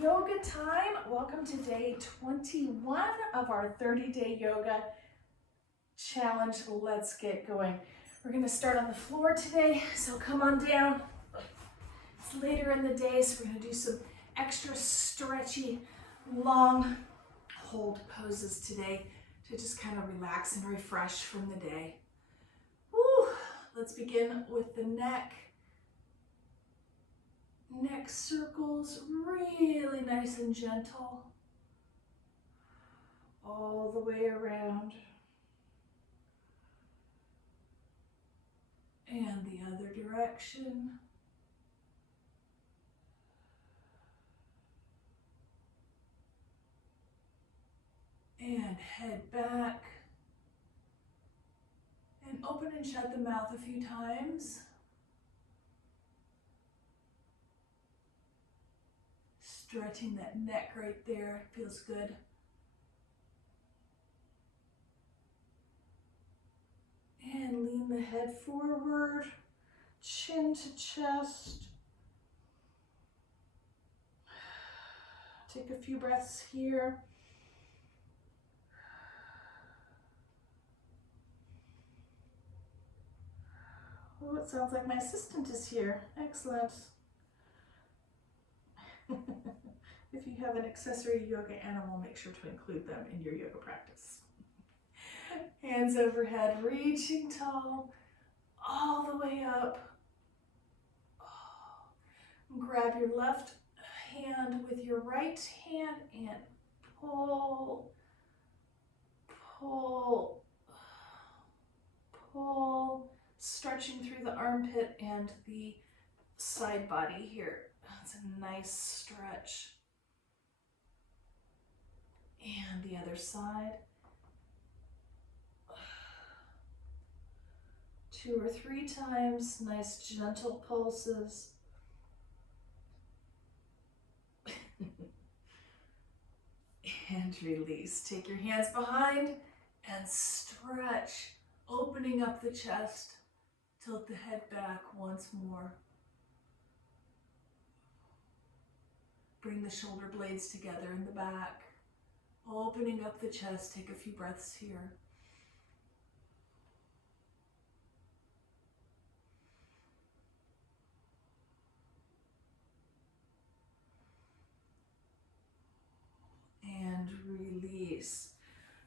yoga time. Welcome to day 21 of our 30-day yoga challenge. Let's get going. We're going to start on the floor today, so come on down. It's later in the day, so we're going to do some extra stretchy, long hold poses today to just kind of relax and refresh from the day. Woo. Let's begin with the neck. Neck circles, really nice and gentle, all the way around. And the other direction. And head back. And open and shut the mouth a few times. Stretching that neck right there, feels good. And lean the head forward, chin to chest. Take a few breaths here. Oh, it sounds like my assistant is here. Excellent. If you have an accessory yoga animal, make sure to include them in your yoga practice. Hands overhead, reaching tall, all the way up. Grab your left hand with your right hand and pull, pull, pull, stretching through the armpit and the side body here. That's a nice stretch. And the other side. 2 or 3 times, nice gentle pulses. And release. Take your hands behind and stretch, opening up the chest. Tilt the head back once more. Bring the shoulder blades together in the back. Opening up the chest, take a few breaths here. And release.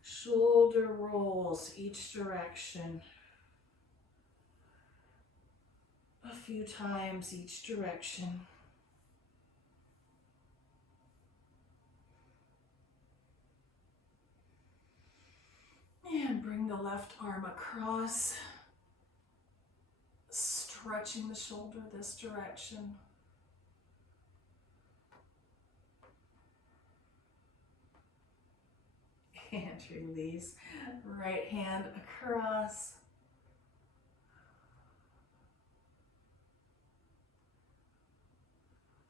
Shoulder rolls each direction. A few times each direction. And bring the left arm across, stretching the shoulder this direction. And release. Right hand across.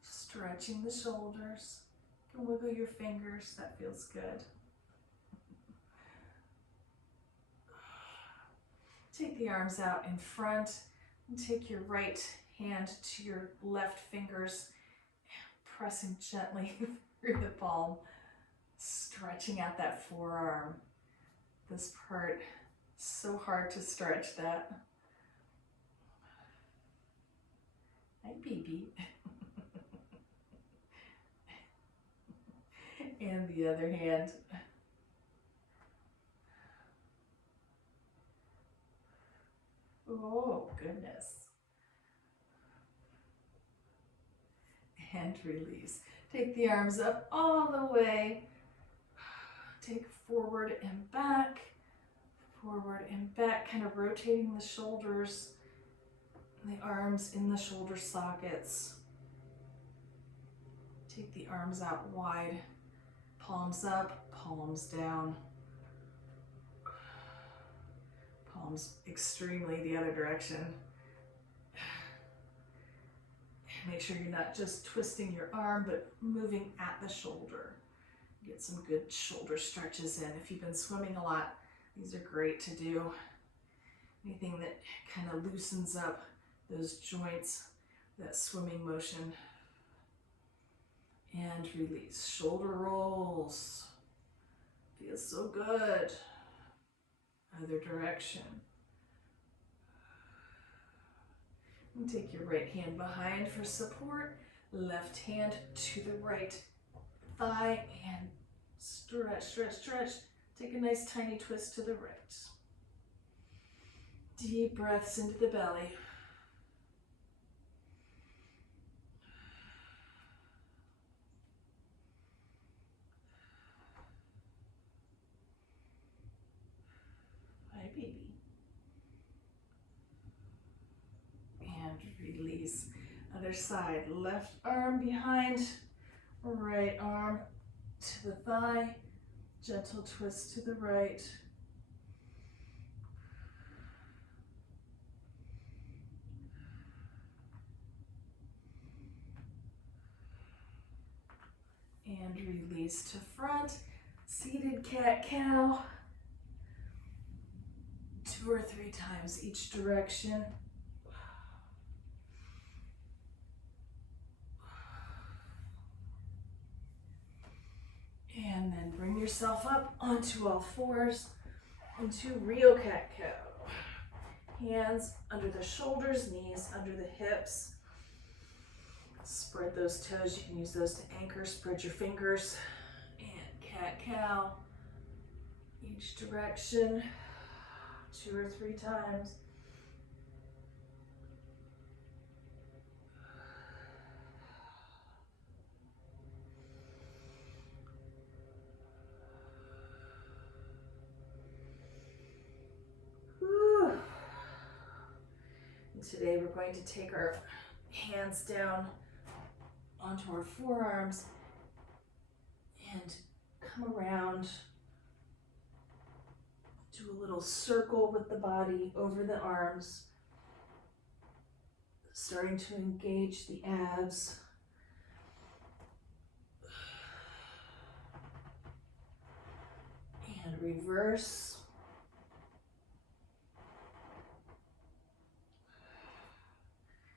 Stretching the shoulders. You can wiggle your fingers, that feels good. Take the arms out in front and take your right hand to your left fingers, pressing gently through the palm, stretching out that forearm. This part, so hard to stretch that. Hi, baby. And the other hand. Oh, goodness. And release. Take the arms up all the way. Take forward and back, kind of rotating the shoulders, and the arms in the shoulder sockets. Take the arms out wide, palms up, palms down. Palms extremely the other direction. Make sure you're not just twisting your arm, but moving at the shoulder. Get some good shoulder stretches in. If you've been swimming a lot, these are great to do. Anything that kind of loosens up those joints, that swimming motion. And release. Shoulder rolls. Feels so good. Other direction. And take your right hand behind for support. Left hand to the right thigh and stretch, stretch, stretch. Take a nice tiny twist to the right. Deep breaths into the belly. Hi, baby. And release. Other side. Left arm behind, right arm to the thigh. Gentle twist to the right. And release to front. Seated cat-cow. 2 or 3 times each direction. And then bring yourself up onto all fours into real cat-cow. Hands under the shoulders, knees under the hips. Spread those toes. You can use those to anchor. Spread your fingers. And cat-cow. Each direction. 2 or 3 times. Whew. And today we're going to take our hands down onto our forearms and come around. Do a little circle with the body over the arms, starting to engage the abs. And reverse.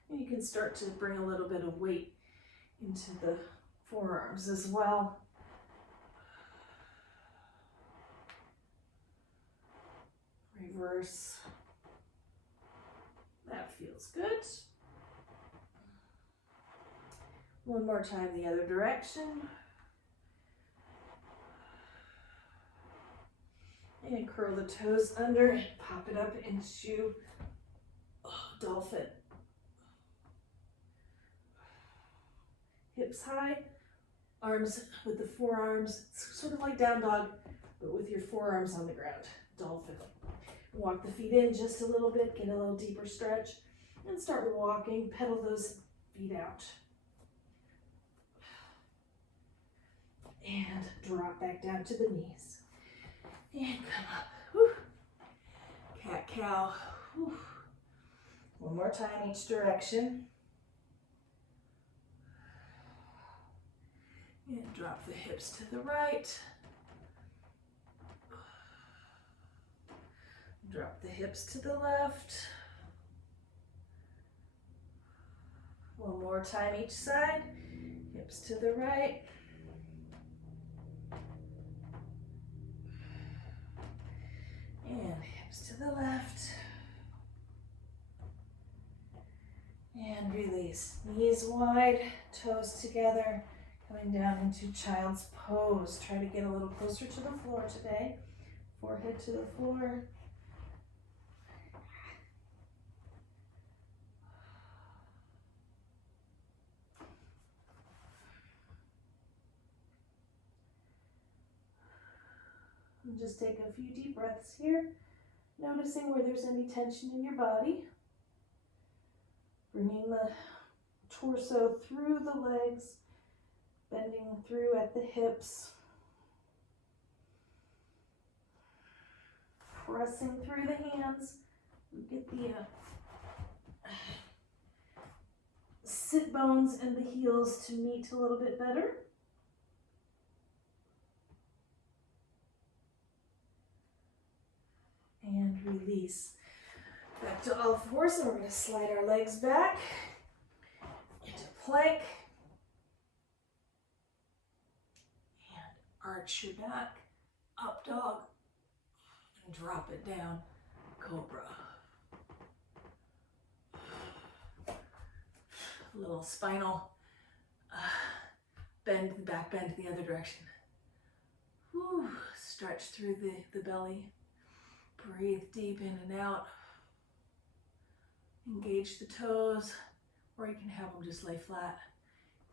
And you can start to bring a little bit of weight into the forearms as well. Reverse. That feels good. One more time the other direction. And curl the toes under and pop it up into dolphin. Hips high, arms with the forearms, it's sort of like down dog, but with your forearms on the ground, dolphin. Walk the feet in just a little bit, get a little deeper stretch, and start walking, pedal those feet out. And drop back down to the knees. And come up. Whew. Cat-cow. Whew. One more time each direction. And drop the hips to the right. Drop the hips to the left. One more time each side. Hips to the right. And hips to the left. And release. Knees wide, toes together. Coming down into child's pose. Try to get a little closer to the floor today. Forehead to the floor. And just take a few deep breaths here. Noticing where there's any tension in your body. Bringing the torso through the legs. Bending through at the hips. Pressing through the hands. Get the sit bones and the heels to meet a little bit better. And release. Back to all fours, and we're going to slide our legs back into plank. arch your back, up dog, and drop it down, cobra. A little spinal bend, back bend the other direction. Whew. Stretch through the belly. Breathe deep in and out. Engage the toes, or you can have them just lay flat.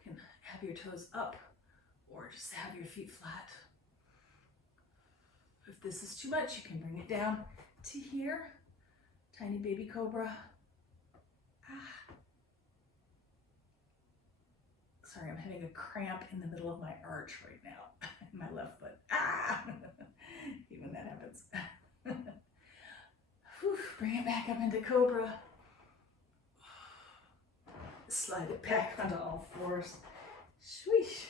You can have your toes up, or just have your feet flat. If this is too much, you can bring it down to here. Tiny baby cobra. Sorry, I'm having a cramp in the middle of my arch right now, in my left foot. Even that happens. Whew, bring it back up into cobra. Slide it back onto all fours. Swish.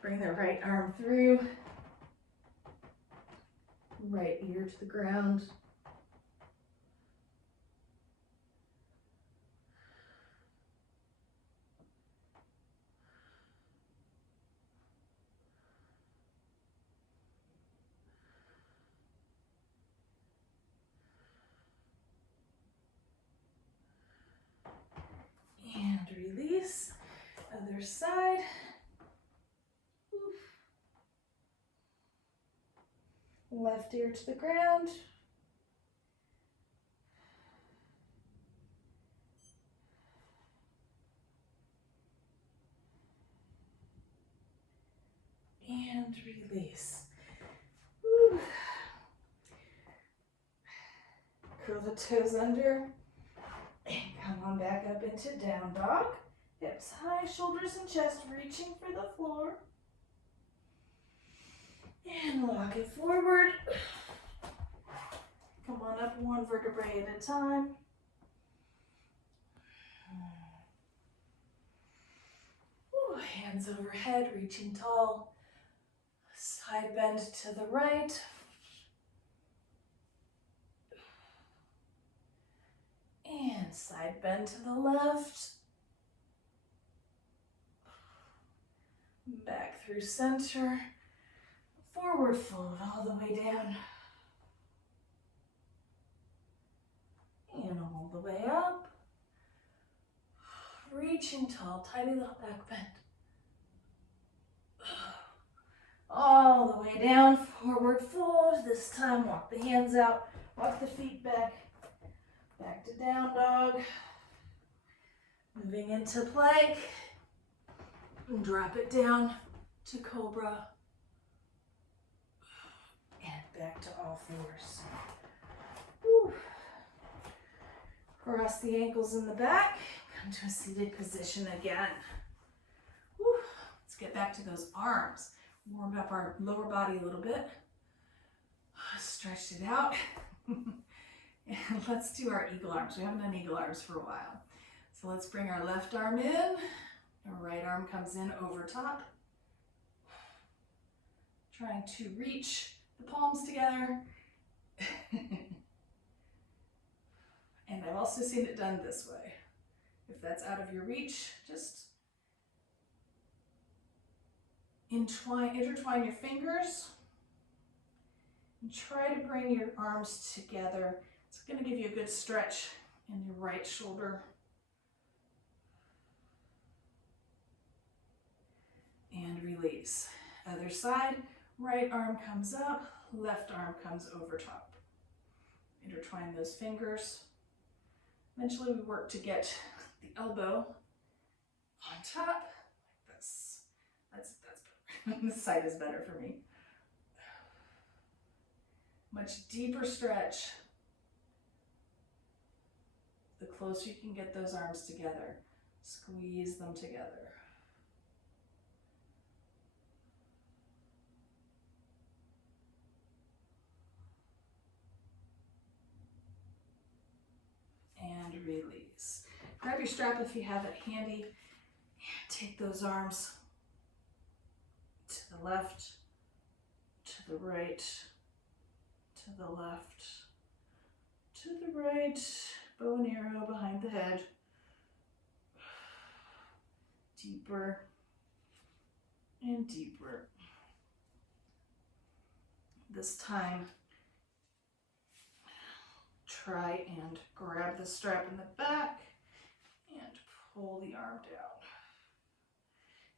Bring the right arm through. Right ear to the ground. And release. Other side. Oof. Left ear to the ground. And release. Woo. Curl the toes under. And come on back up into down dog. Hips high, shoulders and chest reaching for the floor. And lock it forward. Come on up one vertebrae at a time. Ooh, hands overhead, reaching tall. Side bend to the right. And side bend to the left. Back through center. Forward fold all the way down. And all the way up. Reaching tall, tiny little back bend. All the way down, forward fold. This time walk the hands out, walk the feet back. Back to down dog. Moving into plank. And drop it down to cobra. And back to all fours. Whew. Cross the ankles in the back. Come to a seated position again. Whew. Let's get back to those arms. Warm up our lower body a little bit. Stretched it out. And let's do our eagle arms. We haven't done eagle arms for a while. So let's bring our left arm in. Our right arm comes in over top. Trying to reach the palms together. And I've also seen it done this way. If that's out of your reach, just intertwine your fingers and try to bring your arms together. It's going to give you a good stretch in your right shoulder. And release. Other side, right arm comes up, left arm comes over top. Intertwine those fingers. Eventually we work to get the elbow on top, like this. That's better. This side is better for me. Much deeper stretch. The closer you can get those arms together, squeeze them together. And release. Grab your strap if you have it handy. And take those arms to the left, to the right, to the left, to the right, bow and arrow behind the head. Deeper and deeper. This time, try and grab the strap in the back and pull the arm down.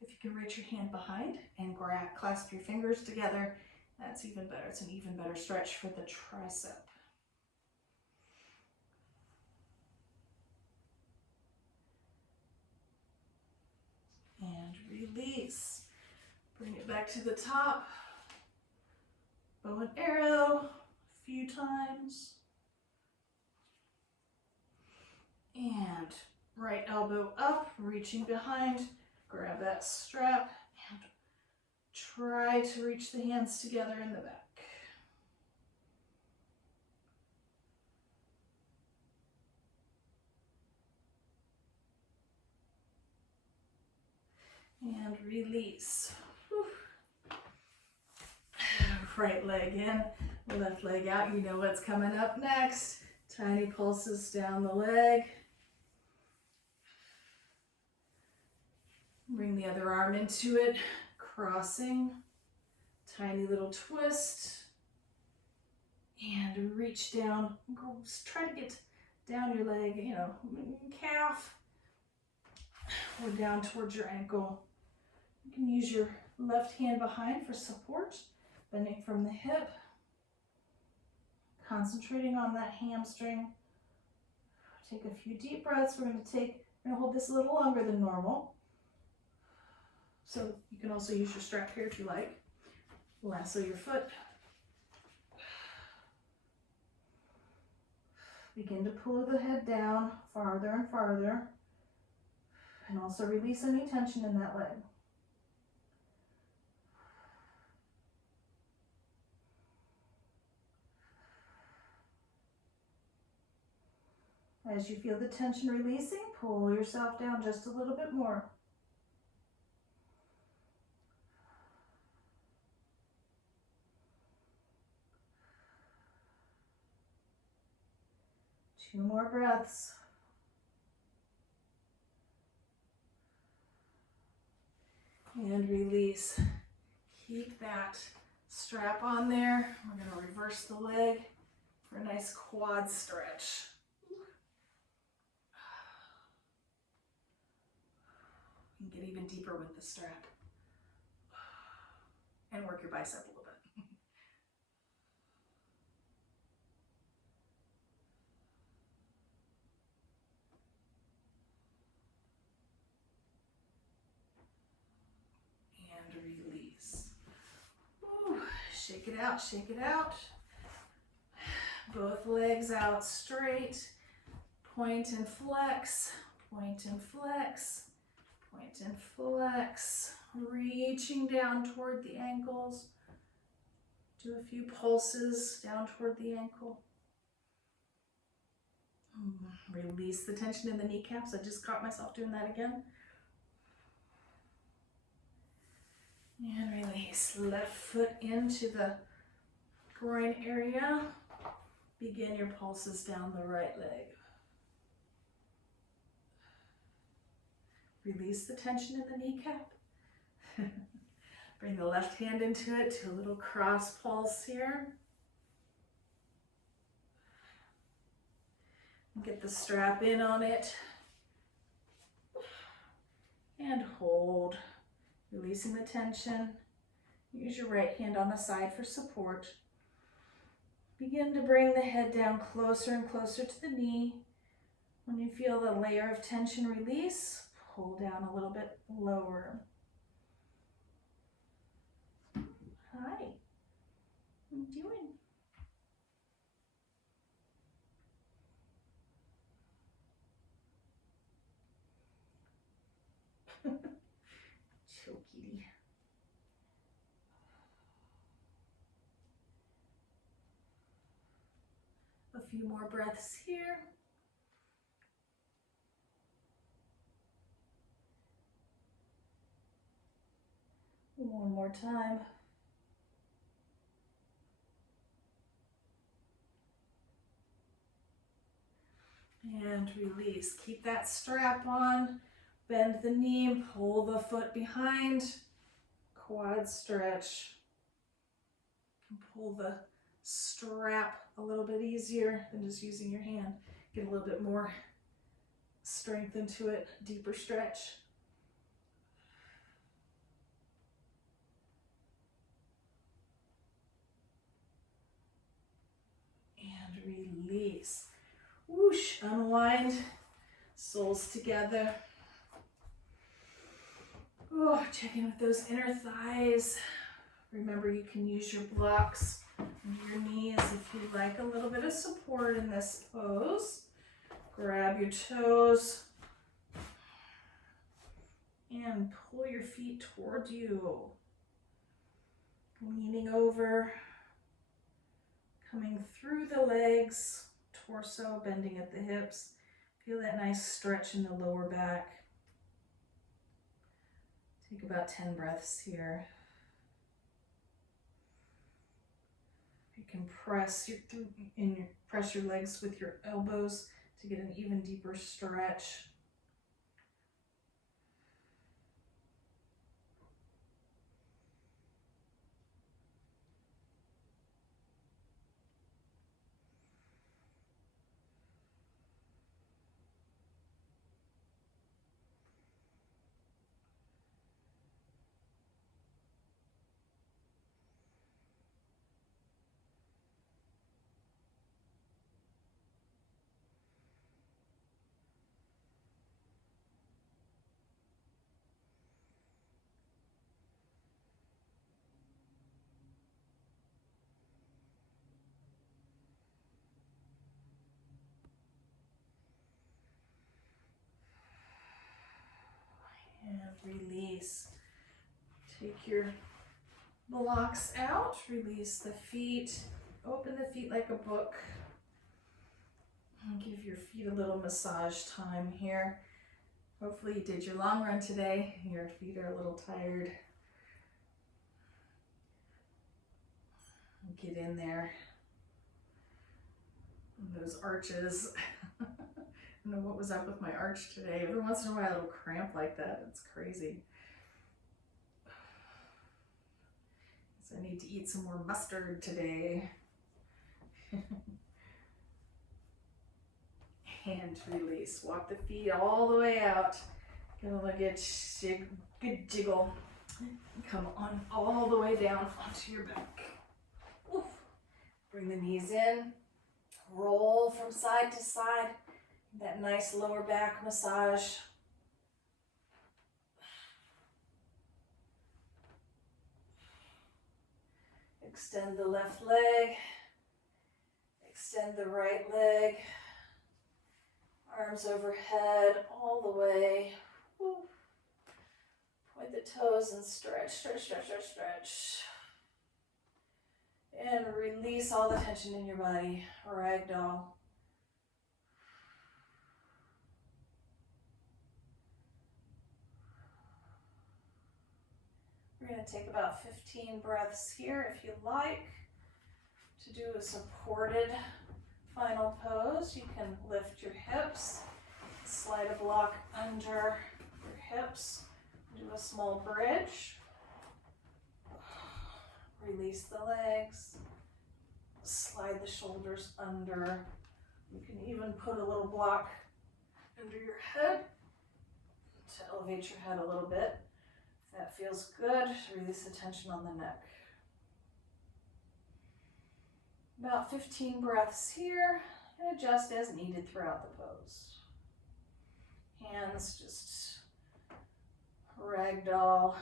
If you can reach your hand behind and clasp your fingers together, that's even better. It's an even better stretch for the tricep. And release. Bring it back to the top. Bow and arrow a few times. And right elbow up, reaching behind. Grab that strap and try to reach the hands together in the back. And release. Whew. Right leg in, left leg out. You know what's coming up next. Tiny pulses down the leg. Bring the other arm into it, crossing. Tiny little twist. And reach down. Try to get down your leg, calf. Or down towards your ankle. You can use your left hand behind for support, bending from the hip, concentrating on that hamstring. Take a few deep breaths. We're going to hold this a little longer than normal. So you can also use your strap here if you like. Lasso your foot. Begin to pull the head down farther and farther. And also release any tension in that leg. As you feel the tension releasing, pull yourself down just a little bit more. Two more breaths. And release. Keep that strap on there. We're going to reverse the leg for a nice quad stretch. You can get even deeper with the strap. And work your bicep a little bit. And release. Woo. Shake it out, shake it out. Both legs out straight. Point and flex, point and flex, point and flex. Reaching down toward the ankles. Do a few pulses down toward the ankle. Release the tension in the kneecaps. I just caught myself doing that again. And release. Left foot into the groin area. Begin your pulses down the right leg. Release the tension in the kneecap. Bring the left hand into it, to a little cross pulse here. Get the strap in on it. And hold. Releasing the tension. Use your right hand on the side for support. Begin to bring the head down closer and closer to the knee. When you feel the layer of tension release, pull down a little bit lower. Hi, how you doing? Chokey. A few more breaths here. One more time. And release. Keep that strap on. Bend the knee, pull the foot behind. quad stretch. Pull the strap a little bit easier than just using your hand. Get a little bit more strength into it, deeper stretch. And release. Whoosh, unwind, soles together. Oh, check in with those inner thighs. Remember, you can use your blocks and your knees if you'd like a little bit of support in this pose. Grab your toes and pull your feet toward you. Leaning over, coming through the legs, torso, bending at the hips. Feel that nice stretch in the lower back. Take about 10 breaths here. You can press your legs with your elbows to get an even deeper stretch. And release. Take your blocks out, release the feet, open the feet like a book. And give your feet a little massage time here. Hopefully you did your long run today. Your feet are a little tired. Get in there. And those arches. I don't know what was up with my arch today. Every once in a while it'll cramp like that. It's crazy. So I need to eat some more mustard today. And release. Walk the feet all the way out. Get a little good jiggle. Come on all the way down onto your back. Oof. Bring the knees in. Roll from side to side. That nice lower back massage. Extend the left leg. Extend the right leg. Arms overhead all the way. Woo. Point the toes and stretch, stretch, stretch, stretch, stretch. And release all the tension in your body. Ragdoll. We're going to take about 15 breaths here if you like. To do a supported final pose, you can lift your hips, slide a block under your hips, do a small bridge, release the legs, slide the shoulders under. You can even put a little block under your head to elevate your head a little bit. If that feels good, release the tension on the neck. About 15 breaths here, and adjust as needed throughout the pose. Hands just ragdoll.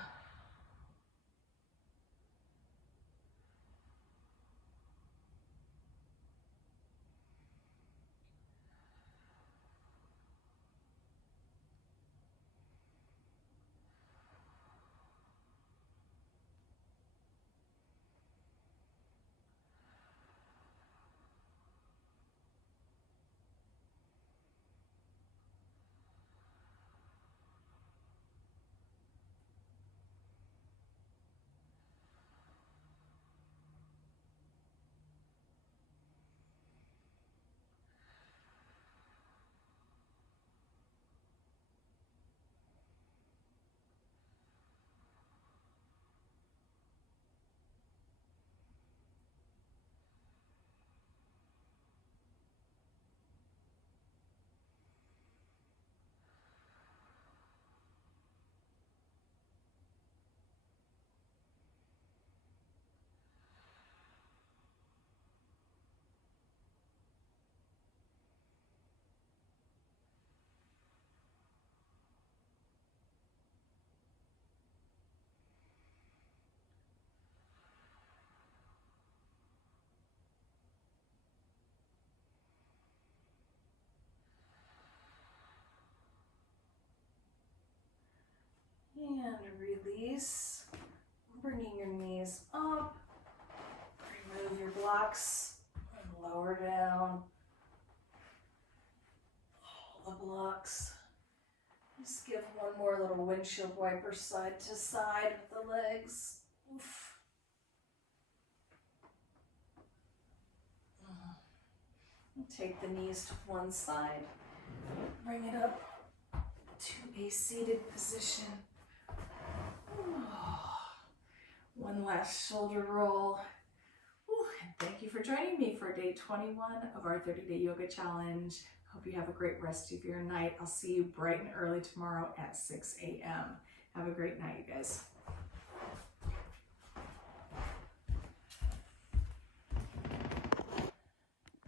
And release. Bringing your knees up. Remove your blocks and lower down. All the blocks. Just give one more little windshield wiper side to side with the legs. Oof. Take the knees to one side. Bring it up to a seated position. One last shoulder roll. And thank you for joining me for day 21 of our 30-day yoga challenge. Hope you have a great rest of your night. I'll see you bright and early tomorrow at 6 a.m. Have a great night, you guys.